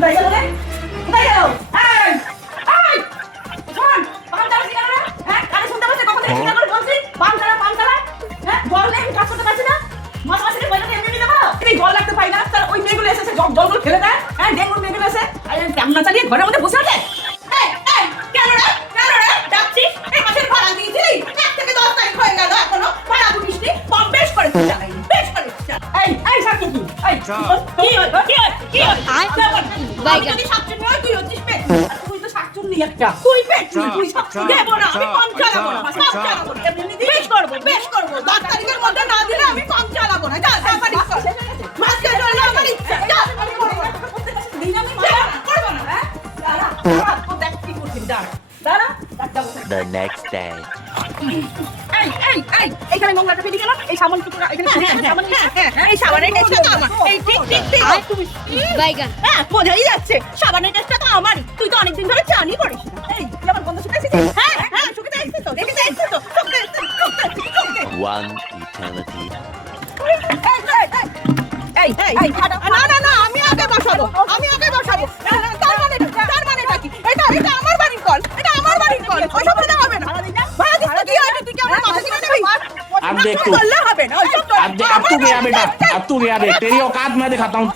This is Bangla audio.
কোথায় গেল রে? কোথায় গেল? এই! এই! শোন, পাম চালাচ্ছি কেন রে? হ্যাঁ? কানে শুনতে পাচ্ছি কখন থেকে চিৎকার করে বলছি? পাম চালা, পাম চালা। হ্যাঁ? জল নেই, আমি কাজ করতে পারছি না? মাস মাসে পয়সা এমনি নিয়ে দেবো? এই জল লাগতে পাই না, তার ওই মেয়েগুলো এসেছে জলগুলো ফেলে দেয়। হ্যাঁ, ডেঙ্গুর মেয়েগুলো এসে ক্যামনা চালিয়ে ঘরের মধ্যে বসে আছে। এই, এই, কেন রে? কেন রে? ডাকছিস? এই মাসের ভাড়া দিয়েছিলি? 1 থেকে 10 তারিখ হয়ে গেল এখনো ভাড়া দিসনি? কম বেশ করে তুই চালাই, বেশ করে তুই চালাই। এই শাকচুন্নি, এই কি হলো? কি হলো? কি হলো? আমি যদি শাকচুন্নি হই, তুই হচ্ছিস পেটনি। আর তুই তো শাকচুন্নি একটা। তুই পেটনি, তুই শাকচুন্নি। দেবো না, আমি কম চালাবো না, কম চালাবো না। এমনি বেশ করবো, বেশ করবো। 10 তারিখের মধ্যে না দিলে আমি কম চালাবো না। যা, যা, বাড়ি চল। মাঝকে চলে আমার ইচ্ছা। যা, আমি করবো না। দিন আমি করবো না, হ্যাঁ? দাঁড়া, দাঁড়া, ও দেখ কি করছিস, দাঁড়া। দাঁড়া, দাঁড়া, বসে। The next day. এইখানে নোংরাটা ফেলি কেন? এই সাবানটুকুরা এখানে সাবান এই সাবানের টেস্টটা তো আমার। এই ঠিক ঠিক ঠিক তুমি বাইগান হ্যাঁ বোঝাই যাচ্ছে সাবানের টেস্টটা তো আমারই। তুই তো অনেকদিন ধরে চানই করিস না। এই তুই আমার গন্ধ শুকেছিস? হ্যাঁ হ্যাঁ শুকে যাইছিস তো, দেখে যাইছিস তো। শুকে। One eternity. এই না না না আমি আগে বসাবো, আমি আগে বসাবো। তার মানেটা কি? এটা আমার বাড়ির কল, এটা আমার বাড়ির কল। ওইসব বলতে হবে না। ভাড়া দিস কি হয়েছে? তুই কি আমার মাথা থেকে নেবি? अब देख तू করলে হবে না ওইসব अब तू गया बेटा, अब तू गया देख, तेरी औकात मैं दिखाता हूँ।